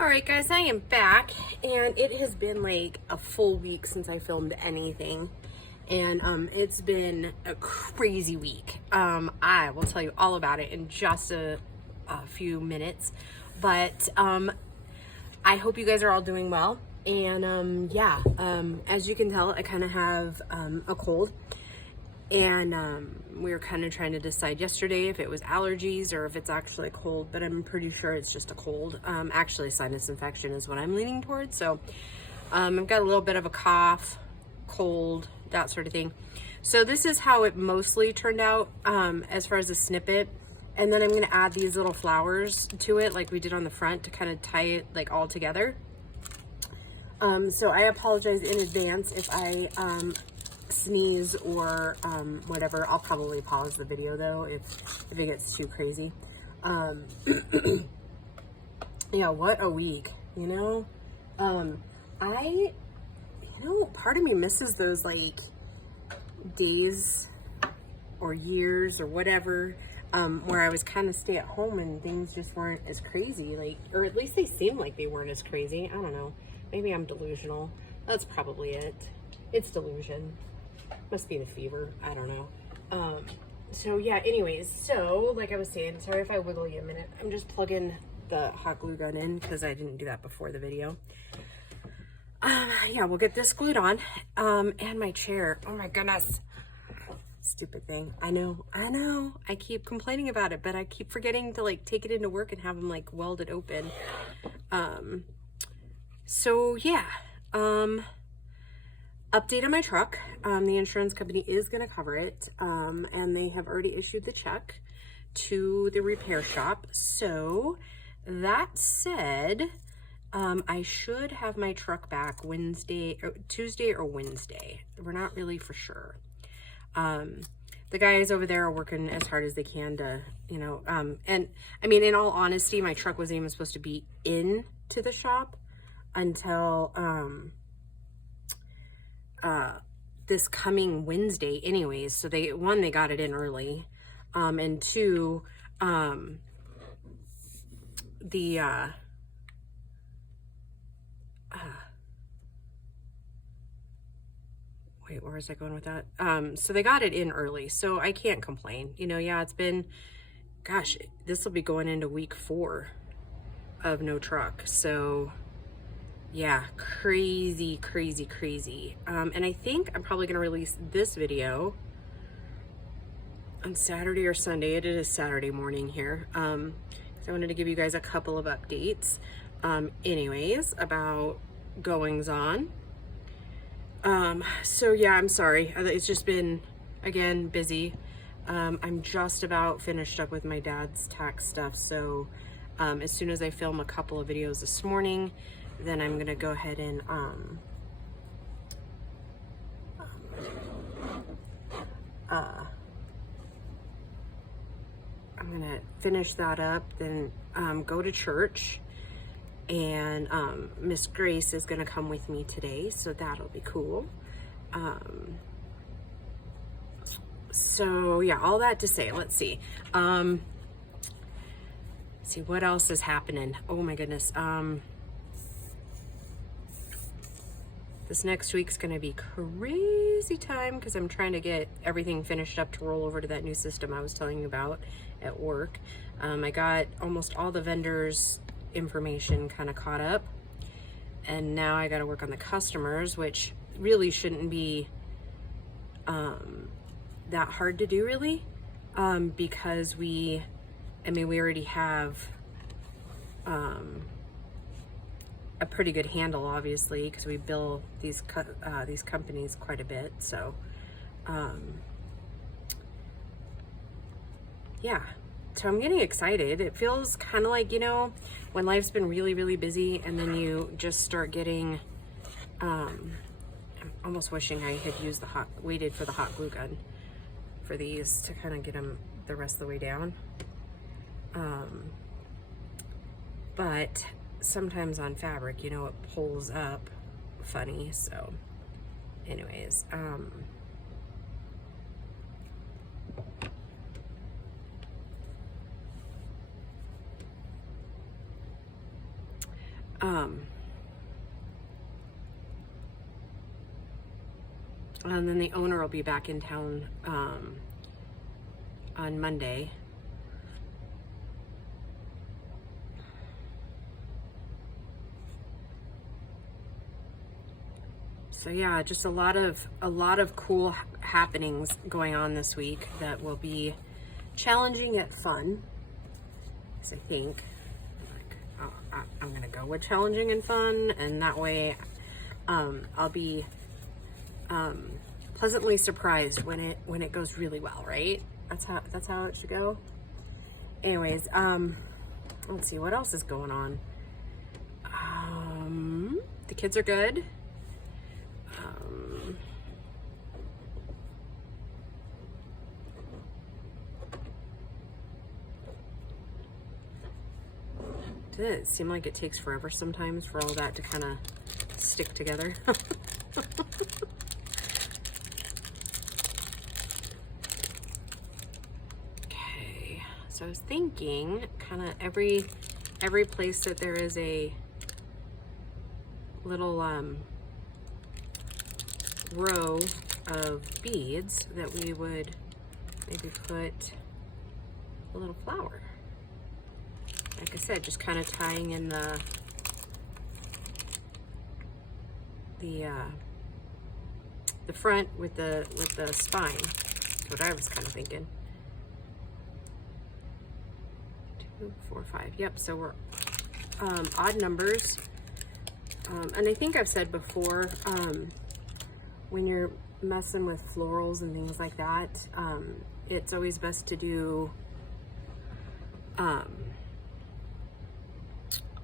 All right, guys, I am back, and it has been like a full week since I filmed anything, and it's been a crazy week. I will tell you all about it in just a few minutes, but I hope you guys are all doing well. And as you can tell, I kind of have a cold. And we were kind of trying to decide yesterday if it was allergies or if it's actually a cold, but I'm pretty sure it's just a cold. Actually, sinus infection is what I'm leaning towards. So I've got a little bit of a cough, cold, that sort of thing. So this is how it mostly turned out as far as a snippet. And then I'm going to add these little flowers to it like we did on the front to kind of tie it like all together. So I apologize in advance if I sneeze or whatever. I'll probably pause the video though if it gets too crazy. Yeah, what a week, you know? Part of me misses those like days or years or whatever where I was kind of stay at home and things just weren't as crazy, like, or at least they seemed like they weren't as crazy. I don't know, maybe I'm delusional. That's probably it. It's delusion. Must be the fever. I don't know. So yeah, anyways, so like I was saying, sorry if I wiggle you a minute. I'm just plugging the hot glue gun in because I didn't do that before the video. Yeah, we'll get this glued on. And my chair. Oh my goodness. Stupid thing. I know. I keep complaining about it, but I keep forgetting to like take it into work and have them like welded open. So yeah. Update on my truck. The insurance company is going to cover it, and they have already issued the check to the repair shop. So that said, I should have my truck back Tuesday or Wednesday. We're not really for sure. The guys over there are working as hard as they can to, and I mean, in all honesty, my truck wasn't even supposed to be into the shop until, this coming Wednesday anyways. So they got it in early, and two, wait, where was I going with that? So they got it in early, so I can't complain. Yeah, it's been, gosh, this will be going into week 4 of no truck. So yeah, crazy. And I think I'm probably going to release this video on Saturday or Sunday. It is Saturday morning here. So I wanted to give you guys a couple of updates, anyways, about goings on. So yeah, I'm sorry. It's just been, again, busy. I'm just about finished up with my dad's tax stuff. So, as soon as I film a couple of videos this morning, then I'm gonna go ahead and I'm gonna finish that up, then go to church, and Miss Grace is gonna come with me today, so that'll be cool. So yeah, all that to say, let's see. See what else is happening. Oh my goodness. This next week's gonna be crazy time because I'm trying to get everything finished up to roll over to that new system I was telling you about at work. I got almost all the vendors' information kind of caught up, and now I got to work on the customers, which really shouldn't be that hard to do, really, because we already have a pretty good handle, obviously, because we bill these companies quite a bit. So, yeah. So I'm getting excited. It feels kind of like, when life's been really busy, and then you just start getting. I'm almost wishing I had waited for the hot glue gun for these to kind of get them the rest of the way down. But sometimes on fabric, it pulls up funny. So anyways, And then the owner will be back in town on Monday. So yeah, just a lot of cool happenings going on this week that will be challenging yet fun. Because I think I'm gonna go with challenging and fun, and that way I'll be pleasantly surprised when it goes really well, right? That's how it should go. Anyways, let's see what else is going on. The kids are good. Doesn't it seem like it takes forever sometimes for all that to kind of stick together? Okay, so I was thinking kind of every place that there is a little row of beads that we would maybe put a little flower. Like I said, just kind of tying in the front with the spine. That's what I was kind of thinking. 2, 4, 5. Yep. So we're odd numbers, and I think I've said before, when you're messing with florals and things like that, it's always best to do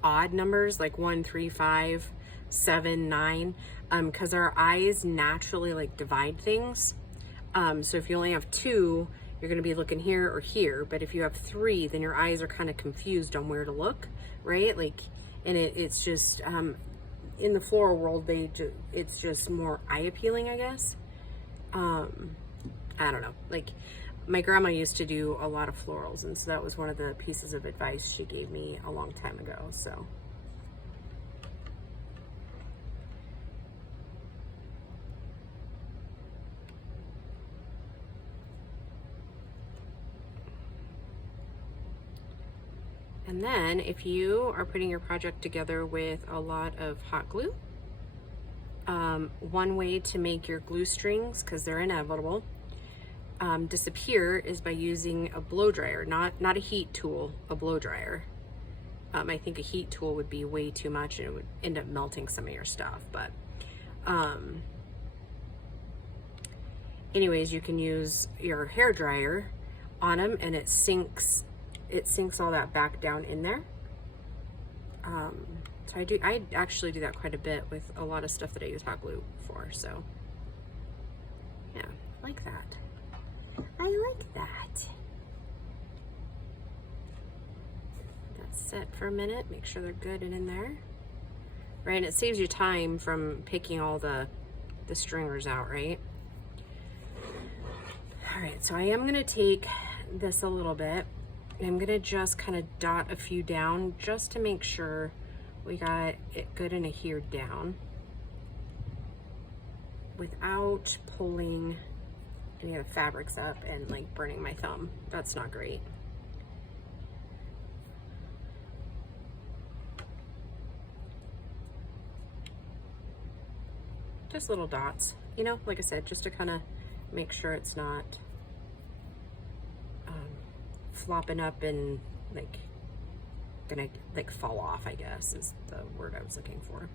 odd numbers like 1, 3, 5, 7, 9, because our eyes naturally like divide things. So if you only have 2, you're going to be looking here or here, but if you have 3, then your eyes are kind of confused on where to look, right? Like, and it's just in the floral world, it's just more eye appealing, I guess. I don't know, like my grandma used to do a lot of florals, and so that was one of the pieces of advice she gave me a long time ago. So and then if you are putting your project together with a lot of hot glue, one way to make your glue strings, because they're inevitable, disappear is by using a blow dryer, not a heat tool, a blow dryer. I think a heat tool would be way too much and it would end up melting some of your stuff, but anyways, you can use your hair dryer on them and it sinks all that back down in there. So I actually do that quite a bit with a lot of stuff that I use hot glue for. So yeah, I like that. I like that. That's set for a minute. Make sure they're good and in there. Right, and it saves you time from picking all the stringers out, right? All right, so I am gonna take this a little bit. I'm gonna just kind of dot a few down just to make sure we got it good and adhered down without pulling any of the fabrics up and like burning my thumb. That's not great. Just little dots, you know, like I said, just to kind of make sure it's not flopping up and like gonna like fall off, I guess is the word I was looking for.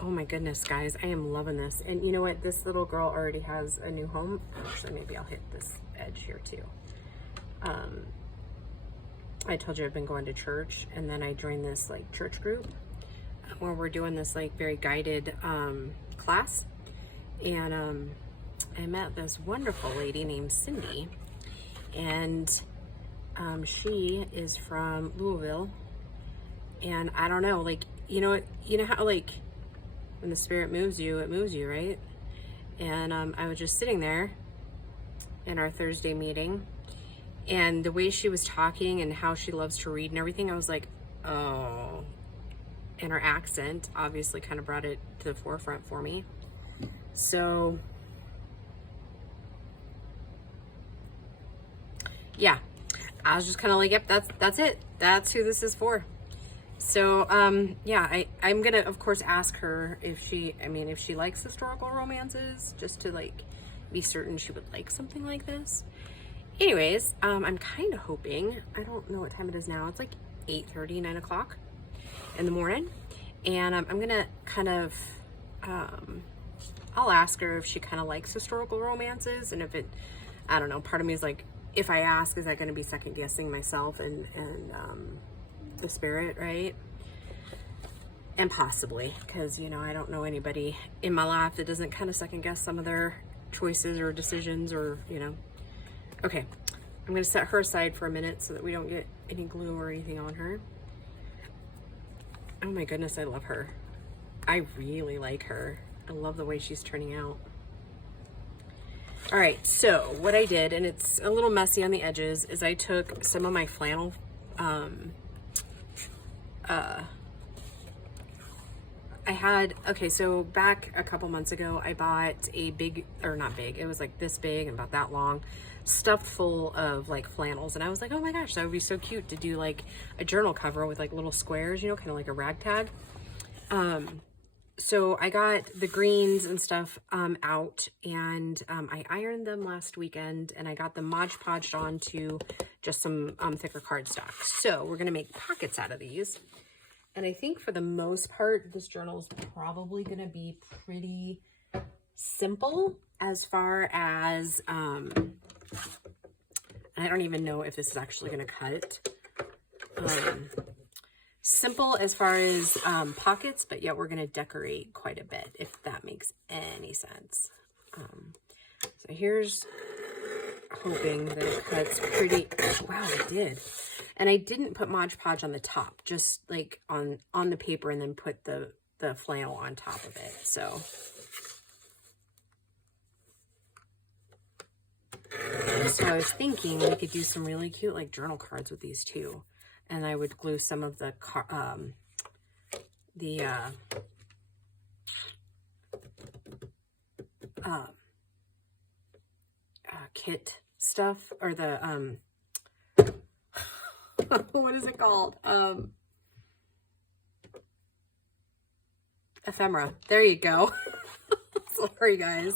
Oh my goodness, guys, I am loving this. And you know what? This little girl already has a new home. Actually, maybe I'll hit this edge here too. I told you I've been going to church, and then I joined this like church group where we're doing this like very guided class. And I met this wonderful lady named Cindy, and she is from Louisville. And I don't know, like, you know how like when the spirit moves you, it moves you, right? And I was just sitting there in our Thursday meeting, And the way she was talking and how she loves to read and everything, I was like, oh. And her accent obviously kind of brought it to the forefront for me. So yeah, I was just kind of like, yep, that's it. That's who this is for. So yeah, I'm gonna of course ask her if she likes historical romances, just to like be certain she would like something like this. Anyways, I'm kind of hoping, I don't know what time it is now, it's like 8:30, 9 o'clock in the morning, and I'm gonna kind of I'll ask her if she kind of likes historical romances, and if it, I don't know, part of me is like, if I ask, is that going to be second guessing myself and the spirit, right? And possibly, because, you know, I don't know anybody in my life that doesn't kind of second guess some of their choices or decisions, or, you know. Okay, I'm going to set her aside for a minute so that we don't get any glue or anything on her. Oh my goodness, I love her. I really like her. I love the way she's turning out. All right, so what I did, and it's a little messy on the edges, is I took some of my flannel, so back a couple months ago, I bought a big, or not big, it was like this big and about that long, stuffed full of like flannels. And I was like, oh my gosh, that would be so cute to do like a journal cover with like little squares, you know, kind of like a ragtag. So I got the greens and stuff out, and I ironed them last weekend, and I got them Mod Podged onto just some thicker cardstock. So we're going to make pockets out of these. And I think for the most part, this journal is probably going to be pretty simple as far as, I don't even know if this is actually going to cut. Simple as far as pockets, but yet we're going to decorate quite a bit, if that makes any sense. So here's hoping that it cuts pretty, wow, it did. And I didn't put Mod Podge on the top, just like on the paper, and then put the flannel on top of it. So I was thinking we could do some really cute like journal cards with these too. And I would glue some of the kit stuff, or the what is it called? Ephemera. There you go. Sorry, guys.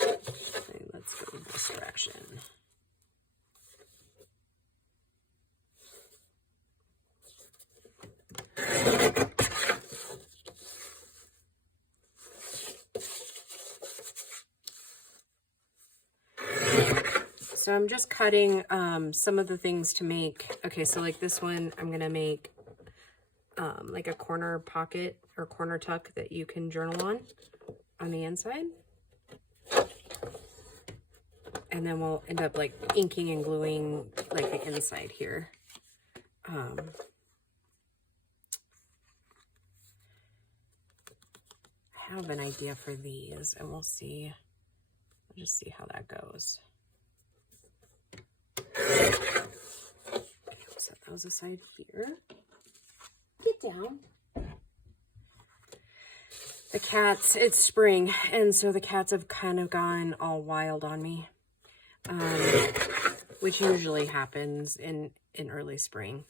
Okay, let's go this direction. So I'm just cutting some of the things to make. Okay, so like this one, I'm gonna make like a corner pocket or corner tuck that you can journal on the inside. And then we'll end up like inking and gluing like the inside here. I have an idea for these, and we'll see. We'll just see how that goes. Okay, we'll set those aside here. Get down. The cats, it's spring, and so the cats have kind of gone all wild on me, which usually happens in early spring,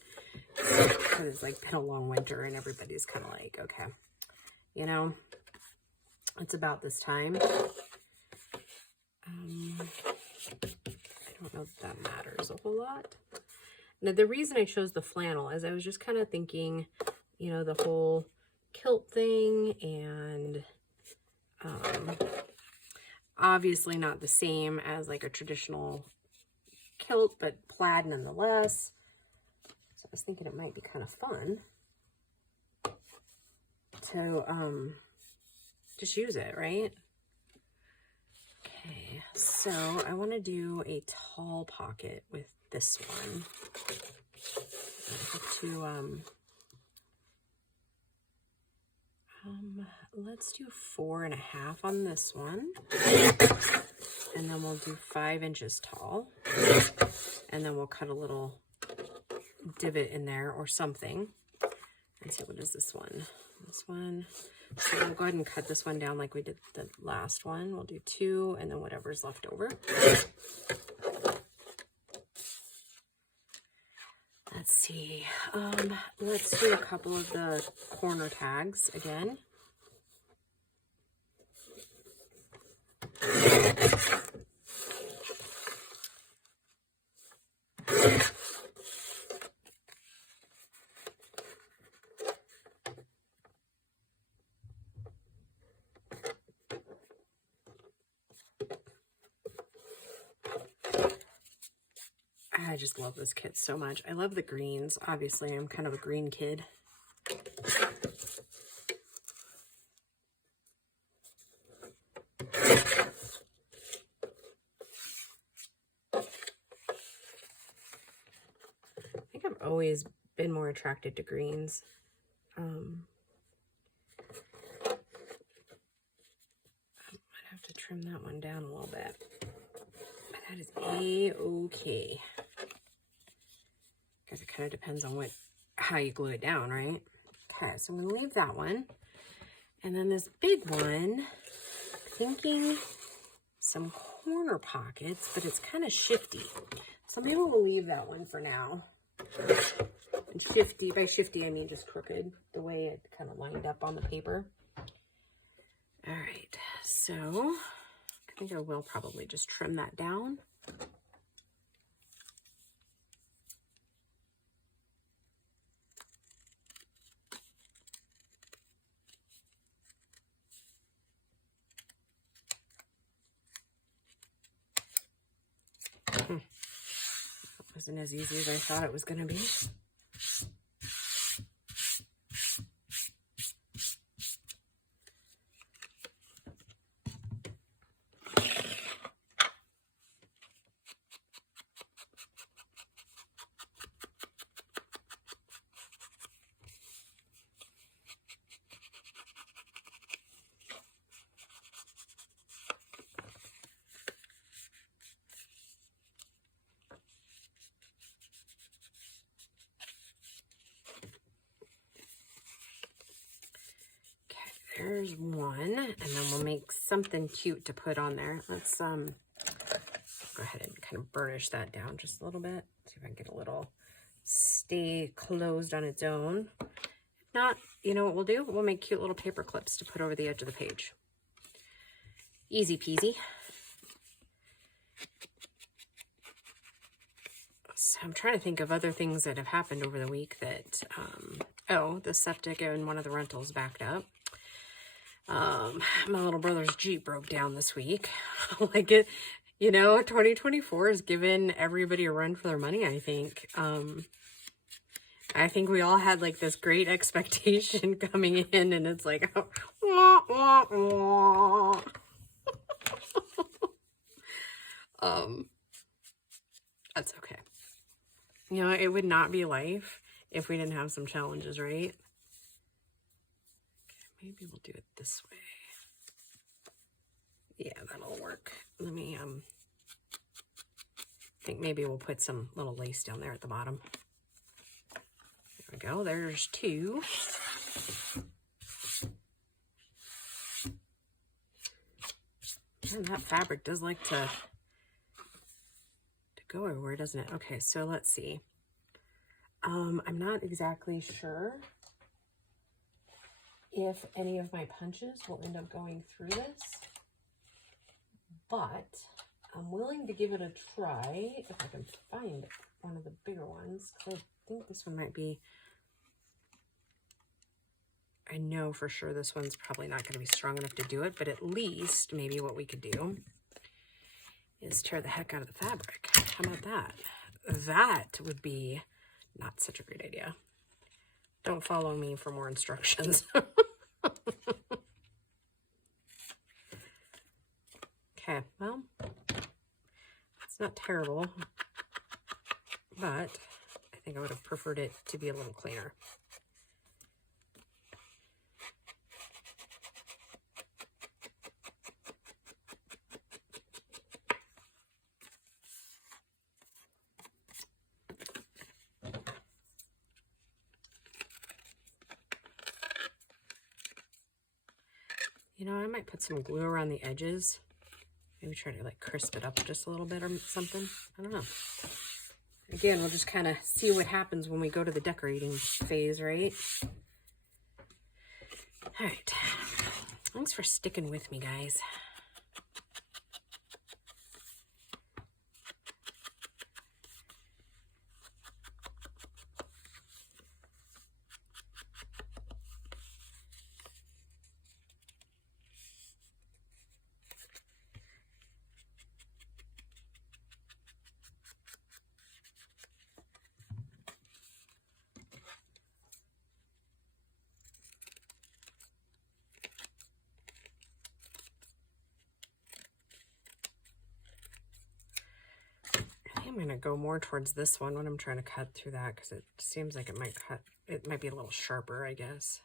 because it's like been a long winter and everybody's kind of like, okay, you know, it's about this time. I don't know if that matters a whole lot. Now, the reason I chose the flannel is I was just kind of thinking, you know, the whole kilt thing, and obviously not the same as like a traditional kilt, but plaid nonetheless. So I was thinking it might be kind of fun to just use it, right? Okay, so I want to do a tall pocket with this one. I have to Let's do 4.5 on this one. And then we'll do 5 inches tall. And then we'll cut a little divot in there or something. Let's see, what is this one? This one. So we'll go ahead and cut this one down like we did the last one. We'll do 2 and then whatever's left over. Let's see. Let's do a couple of the corner tags again. I just love this kit so much. I love the greens. Obviously, I'm kind of a green kid. I think I've always been more attracted to greens. I might have to trim that one down a little bit. But that is a-okay. Because it kind of depends on how you glue it down, right? Okay, so I'm going to leave that one. And then this big one, thinking some corner pockets, but it's kind of shifty. So maybe we'll leave that one for now. And shifty, by shifty I mean just crooked, the way it kind of lined up on the paper. All right, so I think I will probably just trim that down. Wasn't as easy as I thought it was going to be. There's one, and then we'll make something cute to put on there. Let's go ahead and kind of burnish that down just a little bit. See if I can get a little stay closed on its own. If not, you know what we'll do? We'll make cute little paper clips to put over the edge of the page. Easy peasy. So I'm trying to think of other things that have happened over the week that, oh, the septic in one of the rentals backed up. My little brother's Jeep broke down this week. Like it, you know, 2024 has given everybody a run for their money, I think. I think we all had like this great expectation coming in, and it's like, wah, wah, wah. That's okay. You know, it would not be life if we didn't have some challenges, right? Maybe we'll do it this way. Yeah, that'll work. Let me, I think maybe we'll put some little lace down there at the bottom. There we go. There's 2. And that fabric does like to go everywhere, doesn't it? Okay, so let's see. I'm not exactly sure if any of my punches will end up going through this, but I'm willing to give it a try if I can find one of the bigger ones. I think this one might be, I know for sure this one's probably not going to be strong enough to do it, but at least maybe what we could do is tear the heck out of the fabric. How about that? That would be not such a great idea. Don't follow me for more instructions. Okay, well, it's not terrible, but I think I would have preferred it to be a little cleaner. You know, I might put some glue around the edges. Maybe try to like crisp it up just a little bit or something. I don't know. Again, we'll just kind of see what happens when we go to the decorating phase, right? All right. Thanks for sticking with me, guys. I'm going to go more towards this one when I'm trying to cut through that, because it seems like it might be a little sharper, I guess.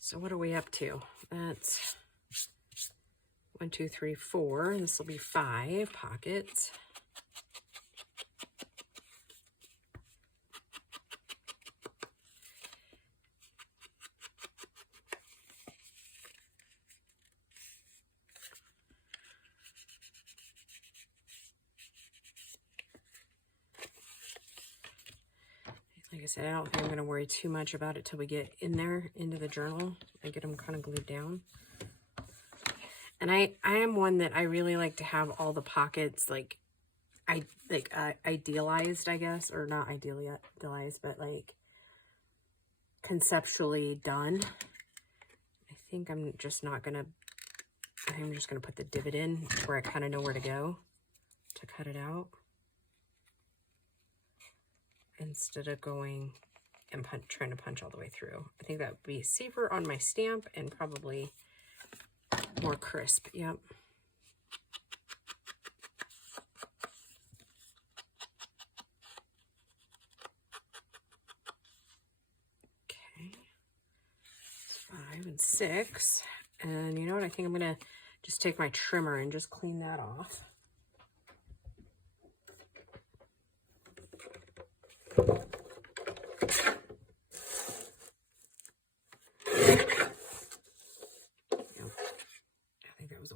So what are we up to? That's 1, 2, 3, 4. This will be 5 pockets. Like I said, I don't think I'm going to worry too much about it till we get in there into the journal. I get them kind of glued down. And I am one that I really like to have all the pockets idealized, I guess, or not idealized, but like conceptually done. I think I'm just going to put the divot in where I kind of know where to go to cut it out, instead of going and trying to punch all the way through. I think that would be safer on my stamp and probably more crisp. Yep. Okay. 5 and 6. And you know what? I think I'm going to just take my trimmer and just clean that off.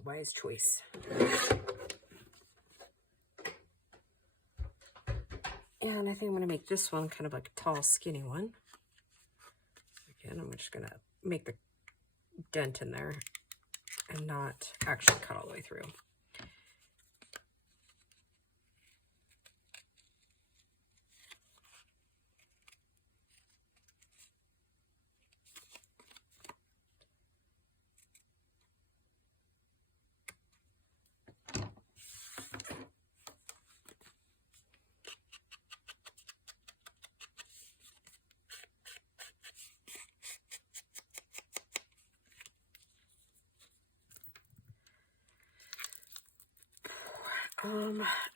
Wise choice. And I think I'm going to make this one kind of like a tall, skinny one. Again, I'm just going to make the dent in there and not actually cut all the way through.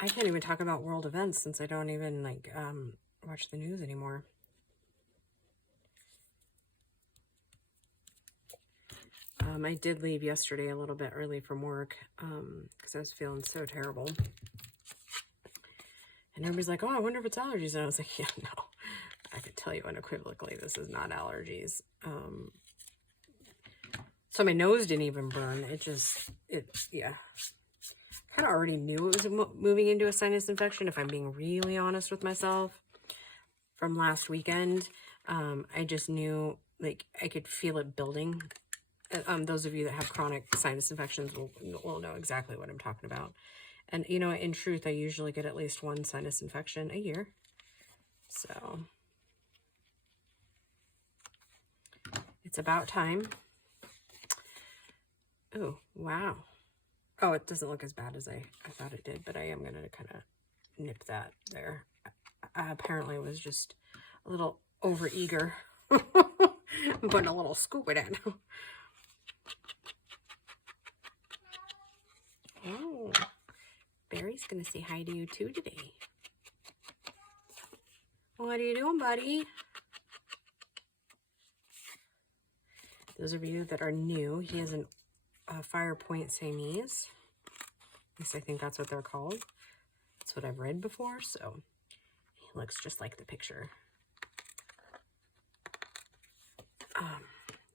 I can't even talk about world events since I don't even like watch the news anymore. I did leave yesterday a little bit early from work because I was feeling so terrible. And everybody's like, oh, I wonder if it's allergies. And I was like, yeah, no. I could tell you unequivocally this is not allergies. So my nose didn't even burn. Yeah. I kind of already knew it was moving into a sinus infection, if I'm being really honest with myself, from last weekend. I just knew, like, I could feel it building. Those of you that have chronic sinus infections will know exactly what I'm talking about. And, you know, in truth, I usually get at least 1 sinus infection a year. So it's about time. Oh, wow. Oh, it doesn't look as bad as I thought it did, but I am going to kind of nip that there. I apparently was just a little over-eager. I'm putting a little scoop in it. Oh, Barry's going to say hi to you too today. What are you doing, buddy? Those of you that are new, he is an Fire Point Siamese. At least I think that's what they're called. That's what I've read before, so he looks just like the picture.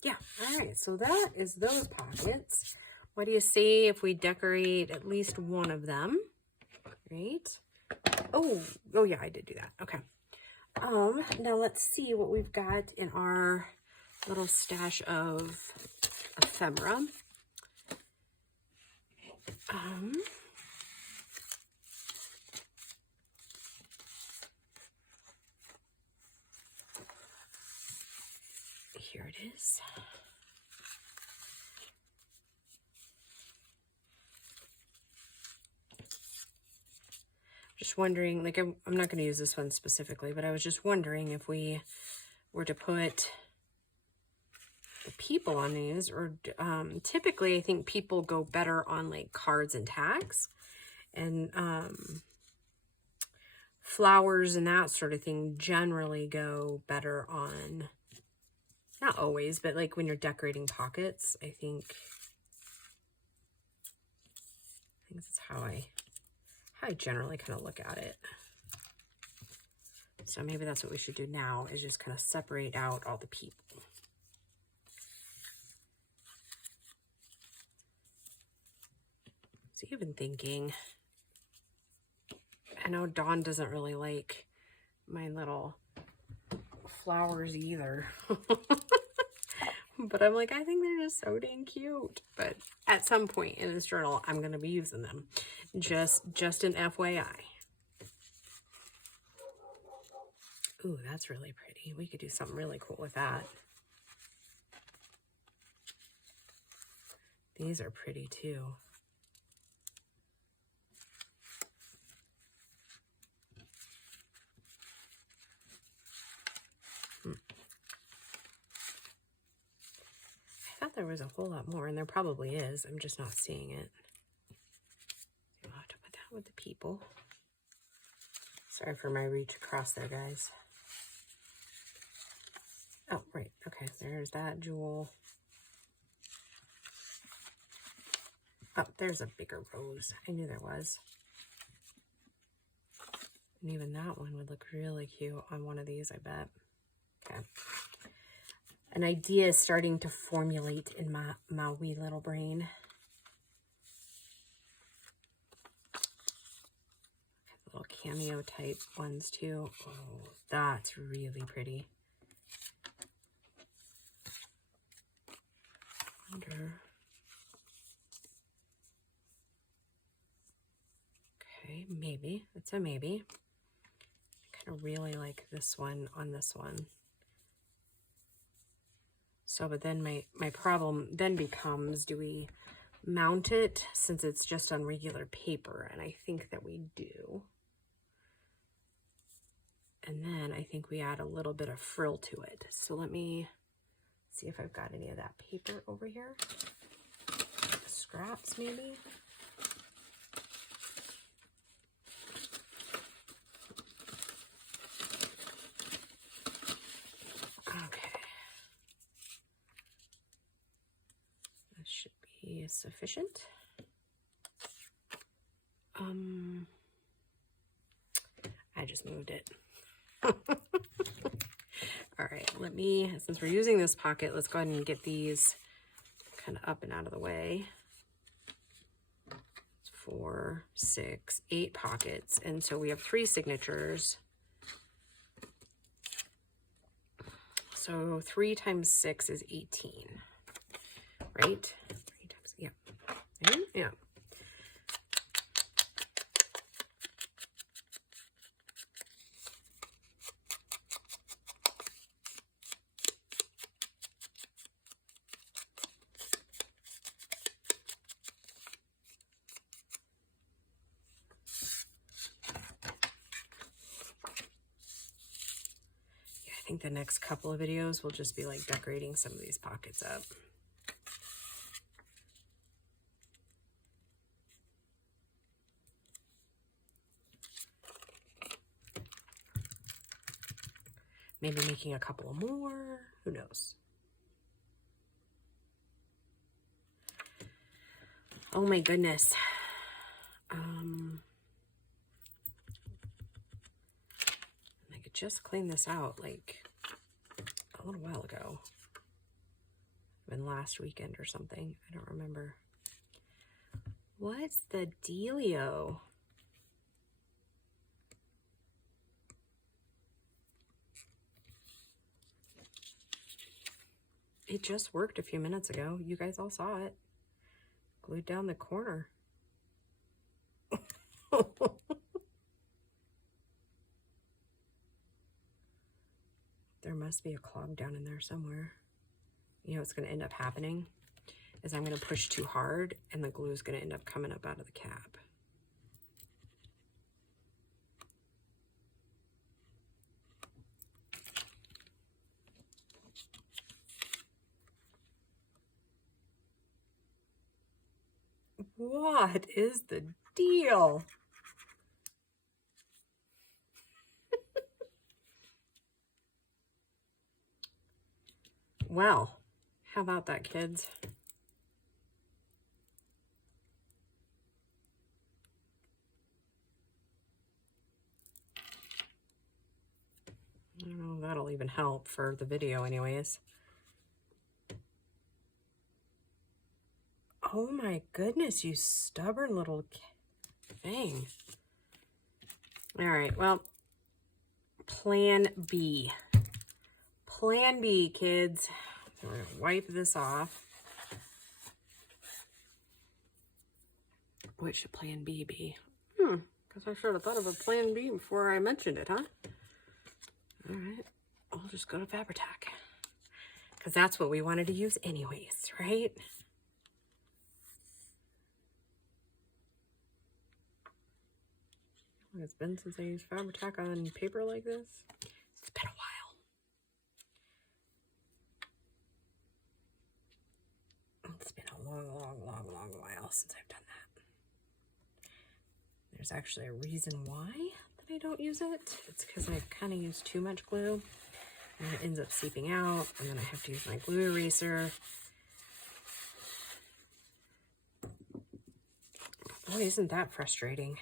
Yeah, all right, so that is those pockets. What do you say if we decorate at least one of them? Right? Oh yeah, I did do that. Okay. Now let's see what we've got in our little stash of ephemera. Here it is. Just wondering, like, I'm not going to use this one specifically, but I was just wondering if we were to put the people on these, or typically I think people go better on like cards and tags, and flowers and that sort of thing generally go better on, not always, but like when you're decorating pockets, I think that's how I generally kind of look at it. So maybe that's what we should do now, is just kind of separate out all the people. So you've been thinking, I know Dawn doesn't really like my little flowers either. But I'm like, I think they're just so dang cute. But at some point in this journal, I'm going to be using them. Just an FYI. Ooh, that's really pretty. We could do something really cool with that. These are pretty too. I thought there was a whole lot more, and there probably is. I'm just not seeing it. I'll have to put that with the people. Sorry for my reach across there, guys. Oh, right. Okay, there's that jewel. Oh, there's a bigger rose. I knew there was. And even that one would look really cute on one of these, I bet. Okay. An idea is starting to formulate in my wee little brain. Little cameo type ones too. Oh, that's really pretty. Wonder. Okay, maybe. It's a maybe. I kind of really like this one on this one. So, but then my problem then becomes, do we mount it since it's just on regular paper? And I think that we do. And then I think we add a little bit of frill to it. So let me see if I've got any of that paper over here. Scraps maybe. Sufficient. I just moved it. All right, let me, since we're using this pocket, let's go ahead and get these kind of up and out of the way. 4, 6, 8 pockets, and so we have 3 signatures. So 3 times 6 is 18, right? Yeah. Yeah. I think the next couple of videos will just be like decorating some of these pockets up. Maybe making a couple more, who knows? Oh my goodness. I could just clean this out like a little while ago. Been last weekend or something. I don't remember. What's the dealio? It just worked a few minutes ago. You guys all saw it. Glued down the corner. There must be a clog down in there somewhere. You know what's going to end up happening is I'm going to push too hard and the glue is going to end up coming up out of the cap. What is the deal? Well, how about that, kids? I don't know if that'll even help for the video anyways. Oh my goodness, you stubborn little thing. All right, well, plan B. Plan B, kids. We're gonna wipe this off. What should plan B be? Because I should have thought of a plan B before I mentioned it, huh? All right, I'll just go to Fabri-Tac. Because that's what we wanted to use anyways, right? It's been since I used Fabri-Tac on paper like this. It's been a while. It's been a long while since I've done that. There's actually a reason why that I don't use it. It's because I kind of use too much glue and it ends up seeping out, and then I have to use my glue eraser. Boy, isn't that frustrating.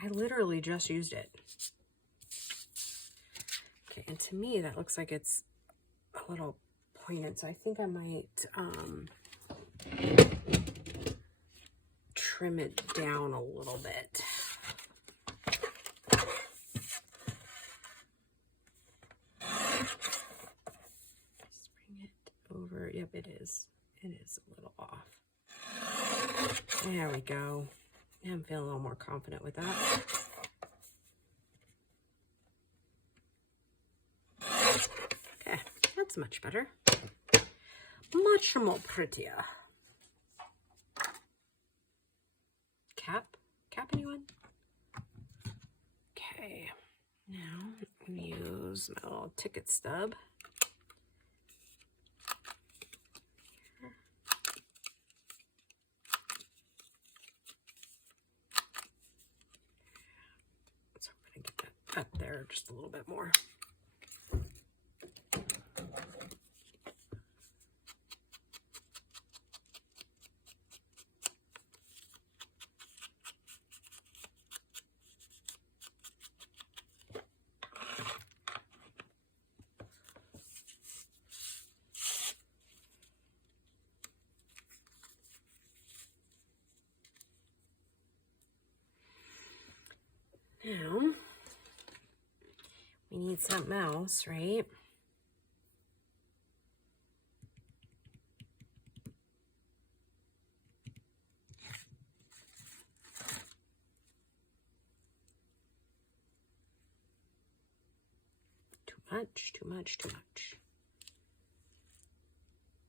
I literally just used it. Okay, and to me that looks like it's a little pointed, so I think I might trim it down a little bit. Just bring it over. Yep, it is. It is a little off. There we go. I'm feeling a little more confident with that. Okay, that's much better. Much more prettier. Cap anyone? Okay, now I'm gonna use my little ticket stub. So I'm gonna get that up there just a little bit more. Now, we need something else, right? Too much.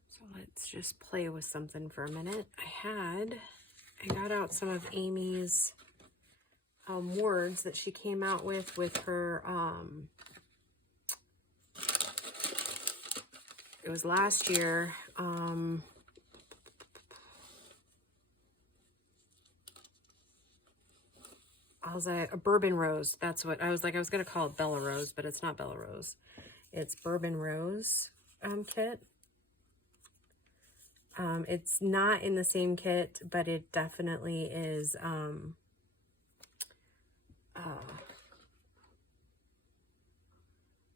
So let's just play with something for a minute. I got out some of Amy's words that she came out with her, it was last year, I was like, a bourbon rose. That's what I was like. I was going to call it Bella Rose, but it's not Bella Rose. It's bourbon rose kit. It's not in the same kit, but it definitely is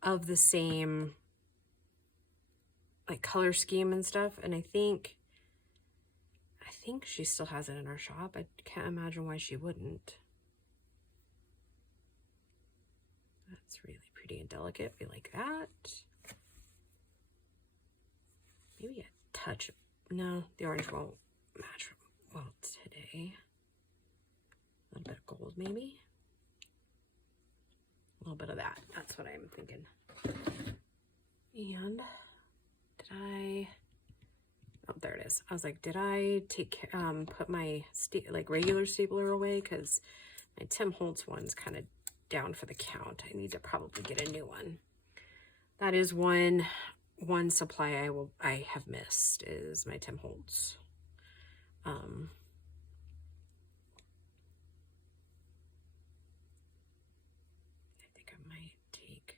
of the same like color scheme and stuff. And I think she still has it in our shop. I can't imagine why she wouldn't. That's really pretty and delicate. We like that. Maybe a touch. No, the orange won't match well today. A little bit of gold, maybe. A little bit of that. That's what I'm thinking. And did I? Oh, there it is. I was like, did I put my regular stapler away? Because my Tim Holtz one's kind of down for the count. I need to probably get a new one. That is one supply I have missed is my Tim Holtz. I think I might take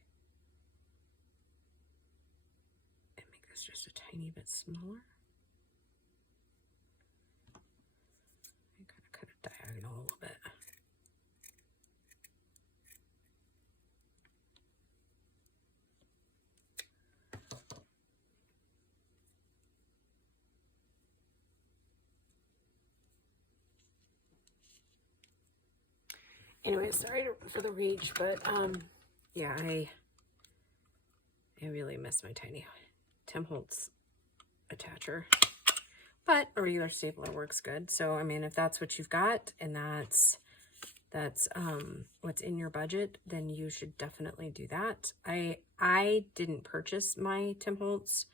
and make this just a tiny bit smaller. I'm gonna cut it diagonal a little bit. Anyway, sorry for the reach, but yeah, I really miss my tiny Tim Holtz attacher. But a regular stapler works good. So I mean, if that's what you've got and that's what's in your budget, then you should definitely do that. I didn't purchase my Tim Holtz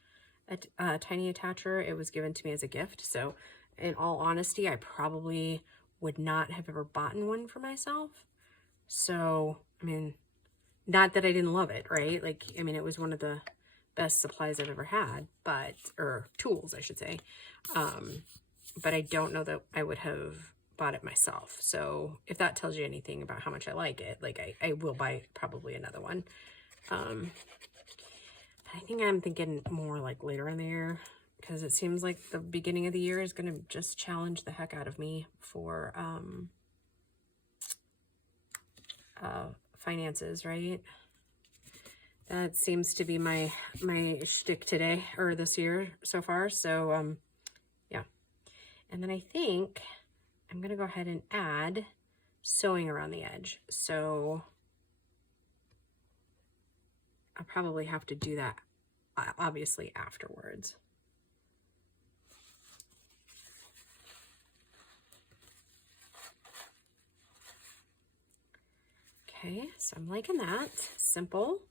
tiny attacher. It was given to me as a gift. So in all honesty, I probably would not have ever bought one for myself. So, I mean, not that I didn't love it, right? Like, I mean, it was one of the best supplies I've ever had, or tools, I should say. But I don't know that I would have bought it myself. So if that tells you anything about how much I like it, like I will buy probably another one. I think I'm thinking more like later in the year, because it seems like the beginning of the year is going to just challenge the heck out of me for finances, right? That seems to be my shtick today, or this year so far. So yeah. And then I think I'm going to go ahead and add sewing around the edge. So I'll probably have to do that obviously afterwards. Okay, so I'm liking that. Simple.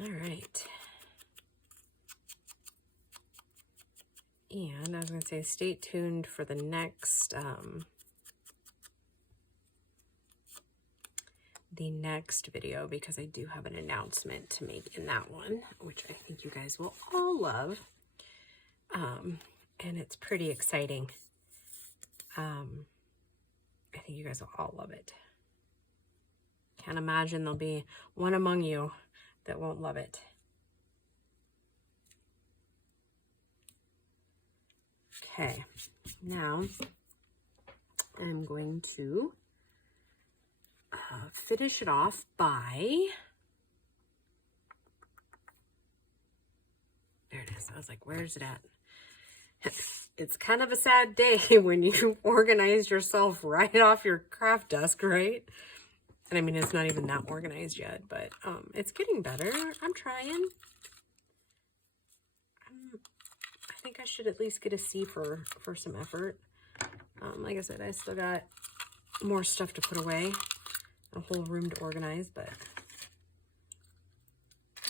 All right. And I was going to say, stay tuned for the next video, because I do have an announcement to make in that one, which I think you guys will all love. And it's pretty exciting. I think you guys will all love it. Can't imagine there'll be one among you that won't love it. Okay, now I'm going to finish it off by, there it is. I was like, where's it at? It's kind of a sad day when you organize yourself right off your craft desk, right? And I mean, it's not even that organized yet, but it's getting better. I'm trying. I think I should at least get a C for some effort. Like I said, I still got more stuff to put away, a whole room to organize, but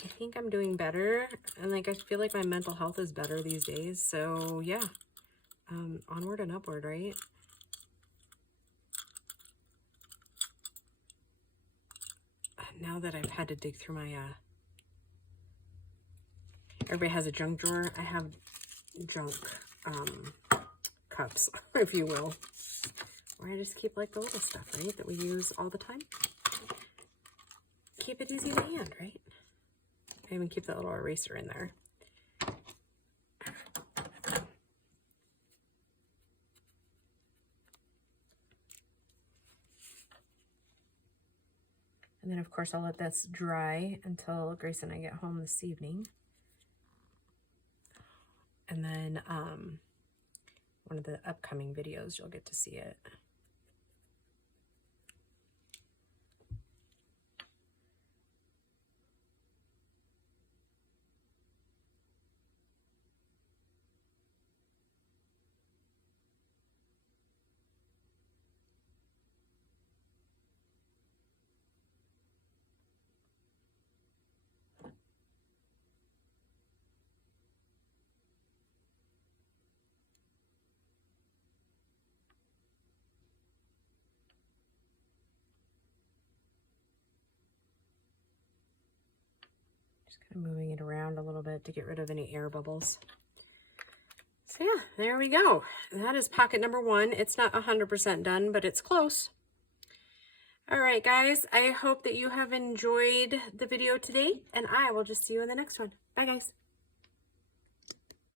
I think I'm doing better, and like I feel like my mental health is better these days. So yeah, onward and upward, right? Now that I've had to dig through my everybody has a junk drawer. I have junk cups, if you will, where I just keep like the little stuff, right, that we use all the time. Keep it easy to hand, right? I even keep that little eraser in there. And then of course I'll let this dry until Grace and I get home this evening. And then one of the upcoming videos, you'll get to see it. Just kind of moving it around a little bit to get rid of any air bubbles. So yeah, there we go. That is pocket number 1. It's not 100% done, but it's close. All right, guys, I hope that you have enjoyed the video today, and I will just see you in the next one. Bye, guys.